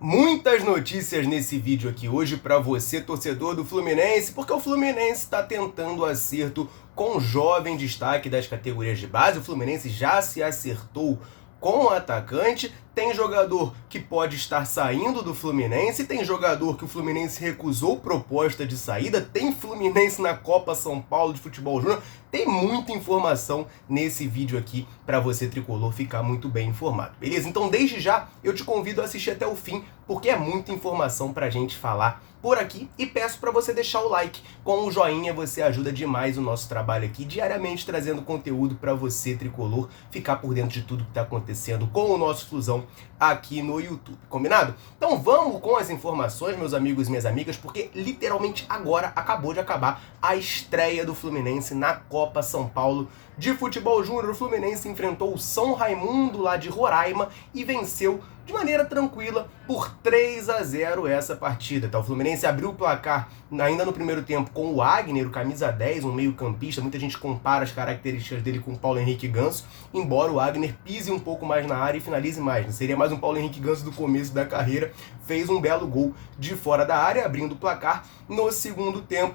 Muitas notícias nesse vídeo aqui hoje para você, torcedor do Fluminense, porque o Fluminense está tentando acerto com o jovem destaque das categorias de base. O Fluminense já se acertou com o atacante. Tem jogador que pode estar saindo do Fluminense, tem jogador que o Fluminense recusou proposta de saída, tem Fluminense na Copa São Paulo de Futebol Júnior. Tem muita informação nesse vídeo aqui para você, tricolor, ficar muito bem informado, beleza? Então, desde já, eu te convido a assistir até o fim, porque é muita informação pra gente falar por aqui, e peço para você deixar o like. Com o joinha você ajuda demais o nosso trabalho aqui, diariamente trazendo conteúdo para você, tricolor, ficar por dentro de tudo que está acontecendo com o nosso Flusão aqui no YouTube, combinado? Então vamos com as informações, meus amigos e minhas amigas, porque literalmente agora acabou de acabar a estreia do Fluminense na Copa São Paulo de Futebol Júnior. O Fluminense enfrentou o São Raimundo lá de Roraima e venceu de maneira tranquila por 3-0 essa partida. Tá? O Fluminense abriu o placar ainda no primeiro tempo com o Wagner, o camisa 10, um meio-campista. Muita gente compara as características dele com o Paulo Henrique Ganso, embora o Wagner pise um pouco mais na área e finalize mais. Né? Seria mais um Paulo Henrique Ganso do começo da carreira. Fez um belo gol de fora da área, abrindo o placar. No segundo tempo,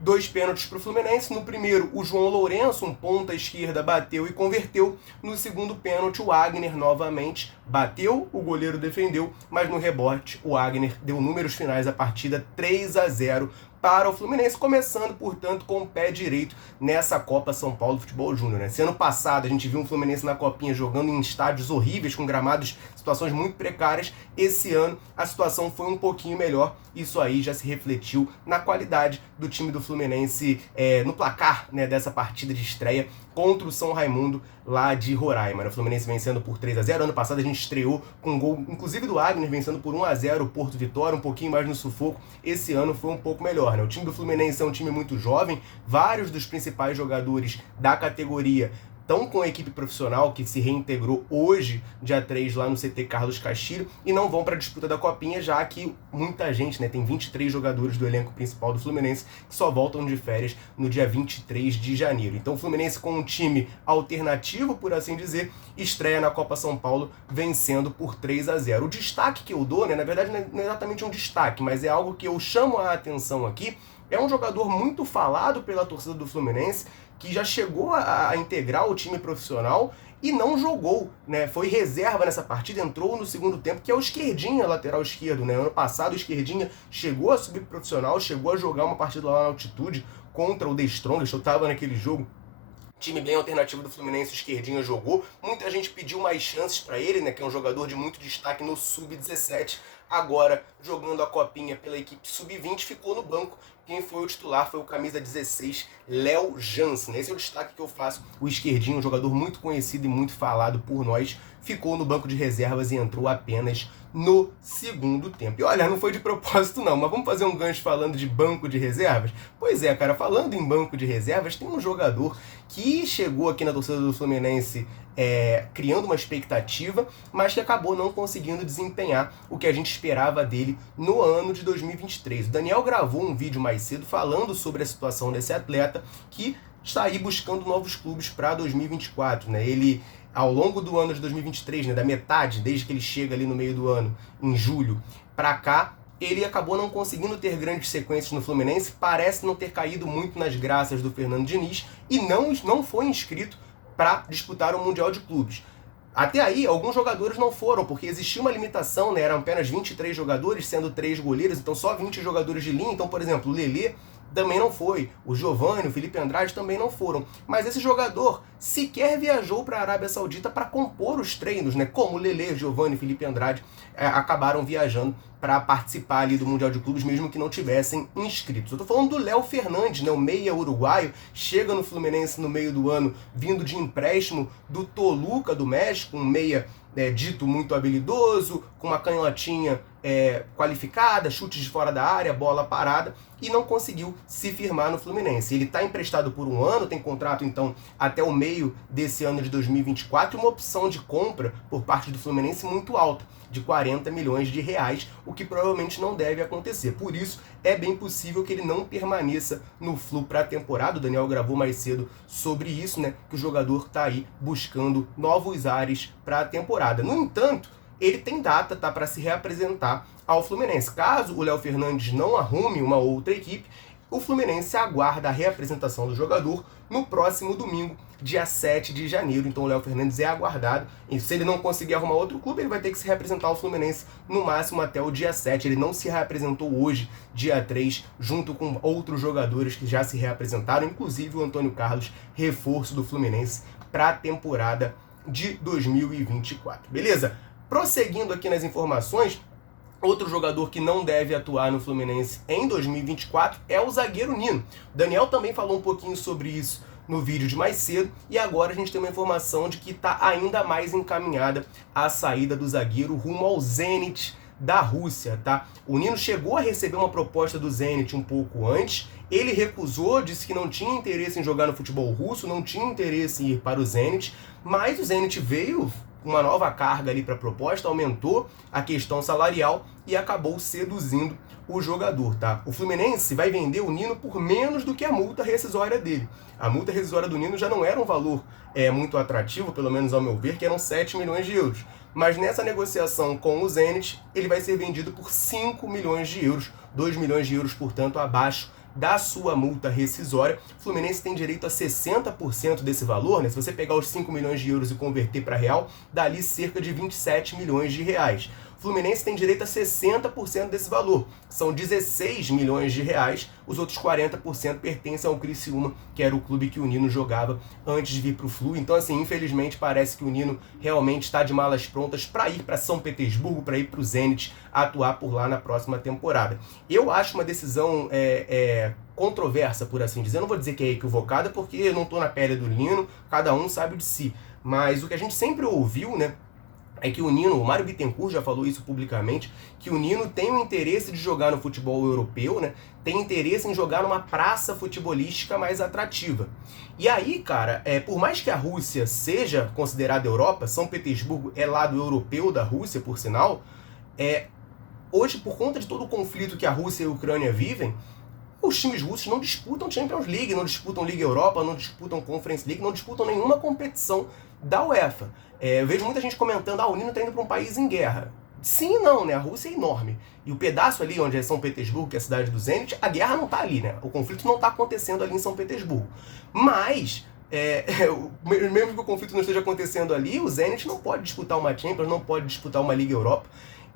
2 pênaltis para o Fluminense. No primeiro, o João Lourenço, um ponta esquerda, bateu e converteu. No segundo pênalti, o Wagner novamente bateu, o goleiro defendeu, mas no rebote o Wagner deu números finais à partida, 3-0 para o Fluminense, começando, portanto, com o pé direito nessa Copa São Paulo de Futebol Júnior. Né? Esse ano passado a gente viu um Fluminense na Copinha jogando em estádios horríveis, com gramados, situações muito precárias. Esse ano a situação foi um pouquinho melhor. Isso aí já se refletiu na qualidade do time do Fluminense no placar, né, dessa partida de estreia contra o São Raimundo lá de Roraima. O Fluminense vencendo por 3-0. Ano passado a gente estreou com um gol, inclusive do Wagner, vencendo por 1-0 o Porto Vitória, um pouquinho mais no sufoco. Esse ano foi um pouco melhor. Né? O time do Fluminense é um time muito jovem, vários dos principais jogadores da categoria estão com a equipe profissional que se reintegrou hoje, dia 3, lá no CT Carlos Castilho, e não vão para a disputa da Copinha, já que muita gente, né, tem 23 jogadores do elenco principal do Fluminense que só voltam de férias no dia 23 de janeiro. Então o Fluminense, com um time alternativo, por assim dizer, estreia na Copa São Paulo vencendo por 3-0. O destaque que eu dou, né, na verdade não é exatamente um destaque, mas é algo que eu chamo a atenção aqui, é um jogador muito falado pela torcida do Fluminense, que já chegou a integrar o time profissional e não jogou, né? Foi reserva nessa partida, entrou no segundo tempo, que é o Esquerdinha, lateral esquerdo, né? Ano passado o Esquerdinha chegou a subir profissional, chegou a jogar uma partida lá na altitude contra o The Strongest, eu tava naquele jogo. Time bem alternativo do Fluminense, o Esquerdinha jogou. Muita gente pediu mais chances para ele, né? Que é um jogador de muito destaque no Sub-17. Agora, jogando a copinha pela equipe Sub-20, ficou no banco. Quem foi o titular foi o camisa 16, Léo Jansen. Esse é o destaque que eu faço. O Esquerdinho, um jogador muito conhecido e muito falado por nós, ficou no banco de reservas e entrou apenas no segundo tempo. E olha, não foi de propósito não, mas vamos fazer um gancho falando de banco de reservas? Pois é, cara, falando em banco de reservas, tem um jogador que chegou aqui na torcida do Fluminense criando uma expectativa, mas que acabou não conseguindo desempenhar o que a gente esperava dele no ano de 2023. O Daniel gravou um vídeo mais cedo falando sobre a situação desse atleta que está aí buscando novos clubes para 2024. Né? Ele, ao longo do ano de 2023, né, da metade, desde que ele chega ali no meio do ano, em julho, para cá, ele acabou não conseguindo ter grandes sequências no Fluminense, parece não ter caído muito nas graças do Fernando Diniz e não foi inscrito para disputar o Mundial de Clubes. Até aí, alguns jogadores não foram, porque existia uma limitação, né? Eram apenas 23 jogadores, sendo 3 goleiros, então só 20 jogadores de linha. Então, por exemplo, o Lelê também não foi, o Giovani, o Felipe Andrade também não foram. Mas esse jogador sequer viajou para a Arábia Saudita para compor os treinos, né? Como o Lelê, Giovani e Felipe Andrade acabaram viajando para participar ali do Mundial de Clubes, mesmo que não tivessem inscritos. Eu tô falando do Léo Fernandes, né, o meia uruguaio, chega no Fluminense no meio do ano, vindo de empréstimo do Toluca, do México, um meia dito muito habilidoso, com uma canhotinha qualificada, chutes de fora da área, bola parada, e não conseguiu se firmar no Fluminense. Ele está emprestado por um ano, tem contrato então até o meio desse ano de 2024, e uma opção de compra por parte do Fluminense muito alta, de 40 milhões de reais, o que provavelmente não deve acontecer. Por isso, é bem possível que ele não permaneça no Flu para a temporada. O Daniel gravou mais cedo sobre isso, né? Que o jogador está aí buscando novos ares para a temporada. No entanto, ele tem data, tá, para se reapresentar ao Fluminense. Caso o Léo Fernandes não arrume uma outra equipe, o Fluminense aguarda a reapresentação do jogador no próximo domingo, dia 7 de janeiro. Então o Léo Fernandes é aguardado. E se ele não conseguir arrumar outro clube, ele vai ter que se reapresentar ao Fluminense no máximo até o dia 7. Ele não se reapresentou hoje, dia 3, junto com outros jogadores que já se reapresentaram, inclusive o Antônio Carlos, reforço do Fluminense para a temporada de 2024. Beleza? Prosseguindo aqui nas informações, outro jogador que não deve atuar no Fluminense em 2024 é o zagueiro Nino. O Daniel também falou um pouquinho sobre isso no vídeo de mais cedo, e agora a gente tem uma informação de que está ainda mais encaminhada a saída do zagueiro rumo ao Zenit da Rússia, tá? O Nino chegou a receber uma proposta do Zenit um pouco antes, ele recusou, disse que não tinha interesse em jogar no futebol russo, não tinha interesse em ir para o Zenit, mas o Zenit veio uma nova carga ali para a proposta, aumentou a questão salarial e acabou seduzindo o jogador, tá? O Fluminense vai vender o Nino por menos do que a multa rescisória dele. A multa rescisória do Nino já não era um valor muito atrativo, pelo menos ao meu ver, que eram 7 milhões de euros. Mas nessa negociação com o Zenit, ele vai ser vendido por 5 milhões de euros, 2 milhões de euros, portanto, abaixo da sua multa rescisória. O Fluminense tem direito a 60% desse valor, né? Se você pegar os 5 milhões de euros e converter para real, dá ali cerca de 27 milhões de reais. O Fluminense tem direito a 60% desse valor, são 16 milhões de reais, os outros 40% pertencem ao Criciúma, que era o clube que o Nino jogava antes de vir para o Flu. Então, assim, infelizmente parece que o Nino realmente está de malas prontas para ir para São Petersburgo, para ir para o Zenit, atuar por lá na próxima temporada. Eu acho uma decisão controversa, por assim dizer. Eu não vou dizer que é equivocada, porque eu não estou na pele do Nino, cada um sabe de si. Mas o que a gente sempre ouviu, né, é que o Nino, o Mário Bittencourt já falou isso publicamente, que o Nino tem o interesse de jogar no futebol europeu, né? Tem interesse em jogar numa praça futebolística mais atrativa. E aí, cara, por mais que a Rússia seja considerada Europa, São Petersburgo é lado europeu da Rússia, por sinal, hoje, por conta de todo o conflito que a Rússia e a Ucrânia vivem, os times russos não disputam Champions League, não disputam Liga Europa, não disputam Conference League, não disputam nenhuma competição da UEFA. Eu vejo muita gente comentando, o Nino tá indo para um país em guerra. Sim e não, né? A Rússia é enorme. E o pedaço ali, onde é São Petersburgo, que é a cidade do Zenit, a guerra não tá ali, né? O conflito não tá acontecendo ali em São Petersburgo. Mas, mesmo que o conflito não esteja acontecendo ali, o Zenit não pode disputar uma Champions, não pode disputar uma Liga Europa.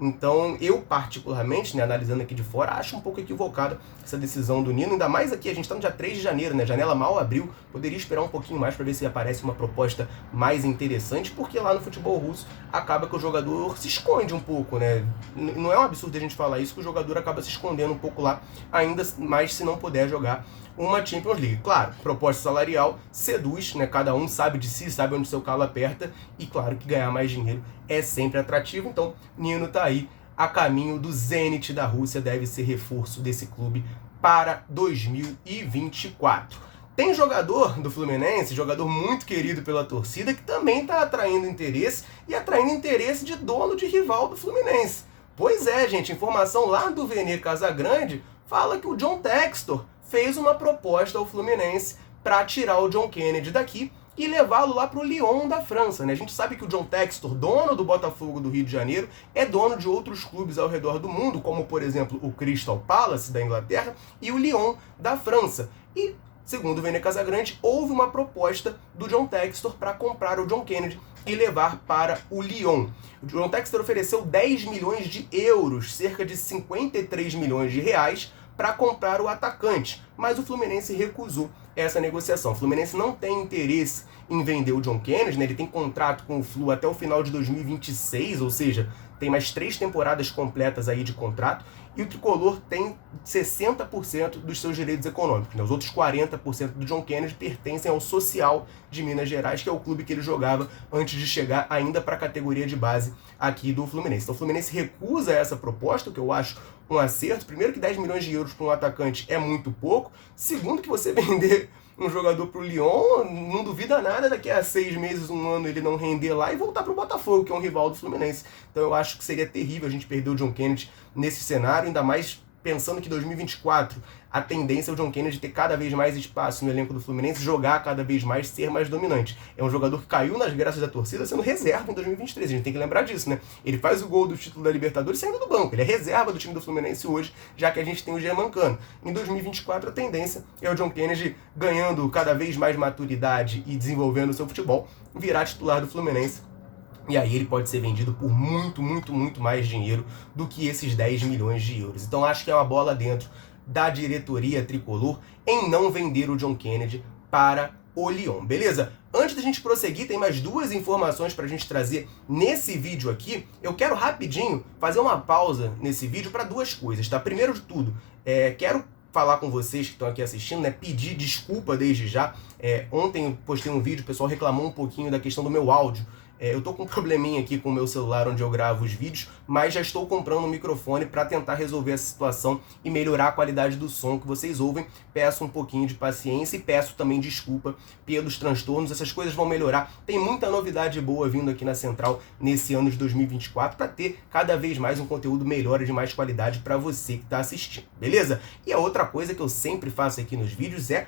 Então, eu particularmente, né, analisando aqui de fora, acho um pouco equivocada essa decisão do Nino, ainda mais aqui, a gente está no dia 3 de janeiro, né, janela mal abriu, poderia esperar um pouquinho mais para ver se aparece uma proposta mais interessante, porque lá no futebol russo acaba que o jogador se esconde um pouco, né, não é um absurdo a gente falar isso, que o jogador acaba se escondendo um pouco lá, ainda mais se não puder jogar uma Champions League. Claro, proposta salarial seduz, né? Cada um sabe de si, sabe onde seu calo aperta, e claro que ganhar mais dinheiro é sempre atrativo. Então, Nino tá aí a caminho do Zenit da Rússia, deve ser reforço desse clube para 2024. Tem jogador do Fluminense, jogador muito querido pela torcida, que também está atraindo interesse, e atraindo interesse de dono de rival do Fluminense. Pois é, gente, informação lá do Vene Casagrande fala que o John Textor fez uma proposta ao Fluminense para tirar o John Kennedy daqui e levá-lo lá para o Lyon da França, né? A gente sabe que o John Textor, dono do Botafogo do Rio de Janeiro, é dono de outros clubes ao redor do mundo, como, por exemplo, o Crystal Palace da Inglaterra e o Lyon da França. E, segundo o Vene Casagrande, houve uma proposta do John Textor para comprar o John Kennedy e levar para o Lyon. O John Textor ofereceu 10 milhões de euros, cerca de 53 milhões de reais, para comprar o atacante, mas o Fluminense recusou essa negociação. O Fluminense não tem interesse em vender o John Kennedy, né? Ele tem contrato com o Flu até o final de 2026, ou seja, tem mais 3 temporadas completas aí de contrato, e o Tricolor tem 60% dos seus direitos econômicos, né? Os outros 40% do John Kennedy pertencem ao Social de Minas Gerais, que é o clube que ele jogava antes de chegar ainda para a categoria de base aqui do Fluminense. Então o Fluminense recusa essa proposta, o que eu acho um acerto. Primeiro que 10 milhões de euros para um atacante é muito pouco. Segundo que você vender um jogador para o Lyon, não duvida nada daqui a 6 meses, um ano, ele não render lá e voltar para o Botafogo, que é um rival do Fluminense. Então eu acho que seria terrível a gente perder o John Kennedy nesse cenário, ainda mais pensando que 2024 a tendência é o John Kennedy ter cada vez mais espaço no elenco do Fluminense, jogar cada vez mais, ser mais dominante. É um jogador que caiu nas graças da torcida sendo reserva em 2023, a gente tem que lembrar disso, né? Ele faz o gol do título da Libertadores saindo do banco, ele é reserva do time do Fluminense hoje, já que a gente tem o Germancano. Em 2024 a tendência é o John Kennedy ganhando cada vez mais maturidade e desenvolvendo o seu futebol, virar titular do Fluminense. E aí ele pode ser vendido por muito, muito, muito mais dinheiro do que esses 10 milhões de euros. Então acho que é uma bola dentro da diretoria tricolor em não vender o John Kennedy para o Lyon, beleza? Antes da gente prosseguir, tem mais duas informações para a gente trazer nesse vídeo aqui. Eu quero rapidinho fazer uma pausa nesse vídeo para duas coisas, tá? Primeiro de tudo, quero falar com vocês que estão aqui assistindo, né? Pedir desculpa desde já. Ontem eu postei um vídeo, o pessoal reclamou um pouquinho da questão do meu áudio. Eu tô com um probleminha aqui com o meu celular onde eu gravo os vídeos, mas já estou comprando um microfone para tentar resolver essa situação e melhorar a qualidade do som que vocês ouvem. Peço um pouquinho de paciência e peço também desculpa pelos transtornos, essas coisas vão melhorar. Tem muita novidade boa vindo aqui na Central nesse ano de 2024 para ter cada vez mais um conteúdo melhor e de mais qualidade para você que está assistindo, beleza? E a outra coisa que eu sempre faço aqui nos vídeos é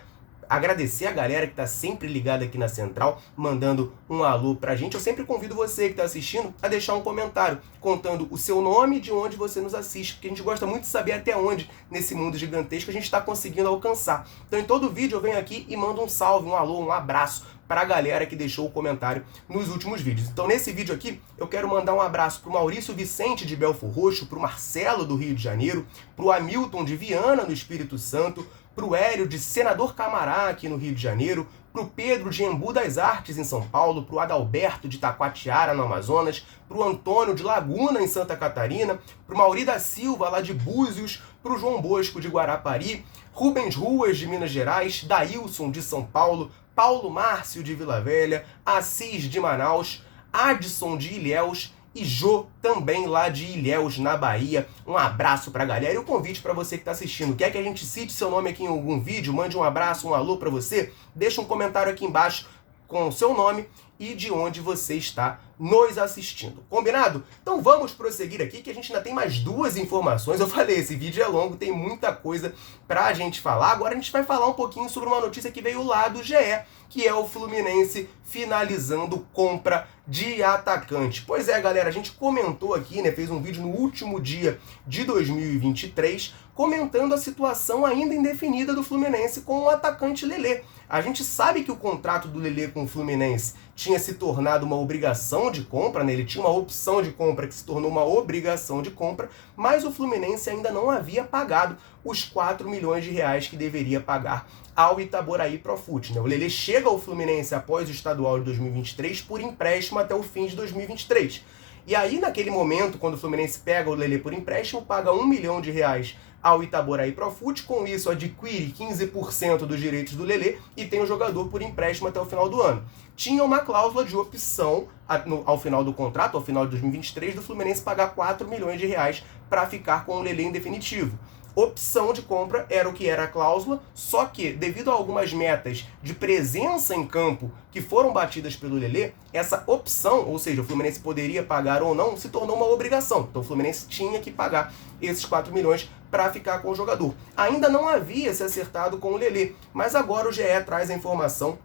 agradecer a galera que está sempre ligada aqui na Central, mandando um alô pra gente. Eu sempre convido você que está assistindo a deixar um comentário contando o seu nome e de onde você nos assiste, porque a gente gosta muito de saber até onde, nesse mundo gigantesco, a gente está conseguindo alcançar. Então, em todo vídeo eu venho aqui e mando um salve, um alô, um abraço para a galera que deixou o comentário nos últimos vídeos. Então, nesse vídeo aqui, eu quero mandar um abraço para o Maurício Vicente de Belfor Roxo, para o Marcelo do Rio de Janeiro, para o Hamilton de Viana, no Espírito Santo, para o Hélio de Senador Camará, aqui no Rio de Janeiro, para o Pedro de Embu das Artes, em São Paulo, para o Adalberto de Taquatiara, no Amazonas, para o Antônio de Laguna, em Santa Catarina, para o Mauri da Silva, lá de Búzios, para o João Bosco de Guarapari, Rubens Ruas, de Minas Gerais, Daílson, de São Paulo, Paulo Márcio, de Vila Velha, Assis, de Manaus, Adson, de Ilhéus, e Jô, também lá de Ilhéus, na Bahia. Um abraço pra galera e o convite para você que está assistindo. Quer que a gente cite seu nome aqui em algum vídeo? Mande um abraço, um alô para você? Deixa um comentário aqui embaixo com o seu nome e de onde você está nos assistindo. Combinado? Então vamos prosseguir aqui que a gente ainda tem mais duas informações. Eu falei, esse vídeo é longo, tem muita coisa pra gente falar. Agora a gente vai falar um pouquinho sobre uma notícia que veio lá do GE, que é o Fluminense finalizando compra de atacante. Pois é, galera, a gente comentou aqui, né, fez um vídeo no último dia de 2023, comentando a situação ainda indefinida do Fluminense com o atacante Lelê. A gente sabe que o contrato do Lelê com o Fluminense tinha se tornado uma obrigação de compra, né? Ele tinha uma opção de compra que se tornou uma obrigação de compra, mas o Fluminense ainda não havia pagado os 4 milhões de reais que deveria pagar ao Itaboraí Profut, né? O Lelê chega ao Fluminense após o estadual de 2023 por empréstimo até o fim de 2023. E aí, naquele momento, quando o Fluminense pega o Lelê por empréstimo, paga 1 milhão de reais ao Itaboraí Profut, com isso adquire 15% dos direitos do Lelê e tem o jogador por empréstimo até o final do ano. Tinha uma cláusula de opção ao final do contrato, ao final de 2023, do Fluminense pagar 4 milhões de reais para ficar com o Lelê em definitivo. Opção de compra era o que era a cláusula, só que, devido a algumas metas de presença em campo que foram batidas pelo Lelê, essa opção, ou seja, o Fluminense poderia pagar ou não, se tornou uma obrigação. Então o Fluminense tinha que pagar esses 4 milhões para ficar com o jogador. Ainda não havia se acertado com o Lelê, mas agora o GE traz a informação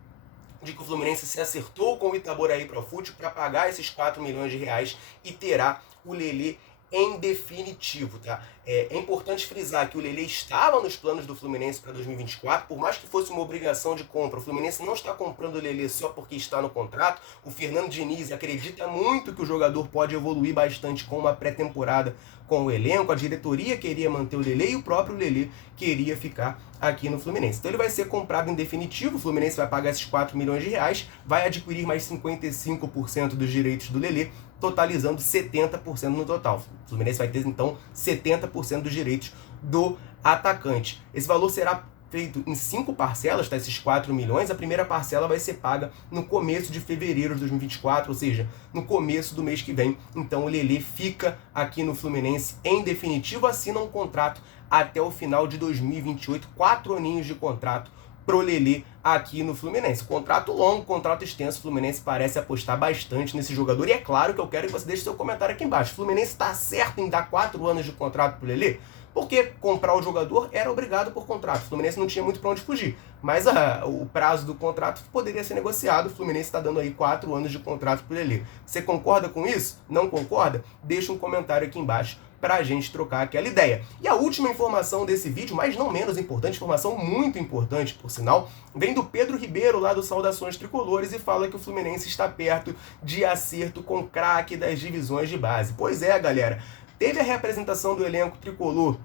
de que o Fluminense se acertou com o Itaboraí Profut para pagar esses 4 milhões de reais e terá o Lelê em definitivo, tá? É importante frisar que o Lelê estava nos planos do Fluminense para 2024, por mais que fosse uma obrigação de compra. O Fluminense não está comprando o Lelê só porque está no contrato. O Fernando Diniz acredita muito que o jogador pode evoluir bastante com uma pré-temporada com o elenco. A diretoria queria manter o Lelê e o próprio Lelê queria ficar aqui no Fluminense. Então ele vai ser comprado em definitivo, o Fluminense vai pagar esses 4 milhões de reais, vai adquirir mais 55% dos direitos do Lelê, totalizando 70% no total. O Fluminense vai ter, então, 70% dos direitos do atacante. Esse valor será feito em 5 parcelas, tá? Esses 4 milhões. A primeira parcela vai ser paga no começo de fevereiro de 2024, ou seja, no começo do mês que vem. Então o Lelê fica aqui no Fluminense em definitivo, assina um contrato até o final de 2028, 4 aninhos de contrato pro Lelê aqui no Fluminense. Contrato longo, contrato extenso, o Fluminense parece apostar bastante nesse jogador. E é claro que eu quero que você deixe seu comentário aqui embaixo. O Fluminense está certo em dar 4 anos de contrato pro Lelê? Porque comprar o jogador era obrigado por contrato. O Fluminense não tinha muito para onde fugir. Mas o prazo do contrato poderia ser negociado. O Fluminense está dando aí 4 anos de contrato por ele. Você concorda com isso? Não concorda? Deixa um comentário aqui embaixo para a gente trocar aquela ideia. E a última informação desse vídeo, mas não menos importante, informação muito importante, por sinal, vem do Pedro Ribeiro, lá do Saudações Tricolores, e fala que o Fluminense está perto de acerto com o craque das divisões de base. Pois é, galera, teve a reapresentação do elenco tricolor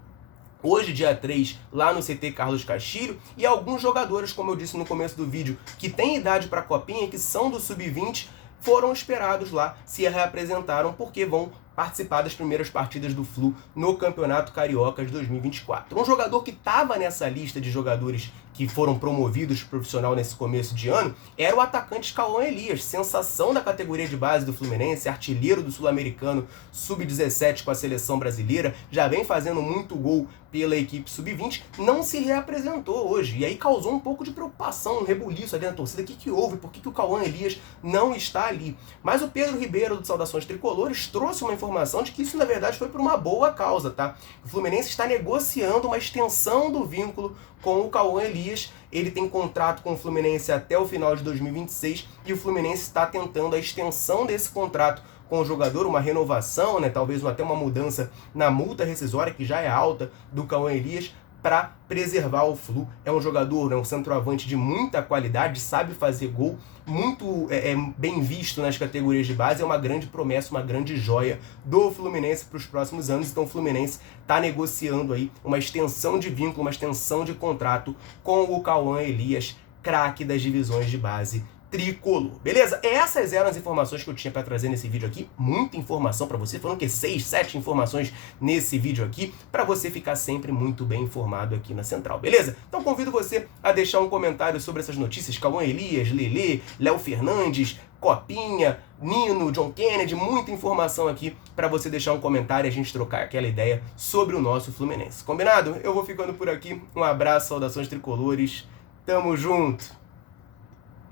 hoje, dia 3, lá no CT Carlos Castilho, e alguns jogadores, como eu disse no começo do vídeo, que têm idade para a Copinha, que são do Sub-20, foram esperados lá, se reapresentaram, porque vão participar das primeiras partidas do Flu no Campeonato Carioca de 2024. Um jogador que estava nessa lista de jogadores que foram promovidos profissional nesse começo de ano era o atacante Cauã Elias, sensação da categoria de base do Fluminense, artilheiro do Sul-Americano Sub-17 com a seleção brasileira, já vem fazendo muito gol pela equipe Sub-20, não se reapresentou hoje. E aí causou um pouco de preocupação, um rebuliço ali na torcida. O que houve? Por que o Cauã Elias não está ali? Mas o Pedro Ribeiro, do Saudações Tricolores, trouxe uma informação de que isso, na verdade, foi por uma boa causa, tá? O Fluminense está negociando uma extensão do vínculo com o Cauã Elias. Ele tem contrato com o Fluminense até o final de 2026 e o Fluminense está tentando a extensão desse contrato com o jogador, uma renovação, né, talvez até uma mudança na multa rescisória, que já é alta, do Cauã Elias, para preservar o Flu. É um jogador, um centroavante de muita qualidade, sabe fazer gol, muito bem visto nas categorias de base, é uma grande promessa, uma grande joia do Fluminense para os próximos anos. Então o Fluminense está negociando aí uma extensão de vínculo, uma extensão de contrato com o Cauã Elias, craque das divisões de base tricolor. Beleza? Essas eram as informações que eu tinha para trazer nesse vídeo aqui. Muita informação para você. Foram 6, 7 informações nesse vídeo aqui, para você ficar sempre muito bem informado aqui na Central. Beleza? Então convido você a deixar um comentário sobre essas notícias. Cauã Elias, Lelê, Léo Fernandes, Copinha, Nino, John Kennedy, muita informação aqui para você deixar um comentário e a gente trocar aquela ideia sobre o nosso Fluminense. Combinado? Eu vou ficando por aqui. Um abraço, saudações tricolores. Tamo junto!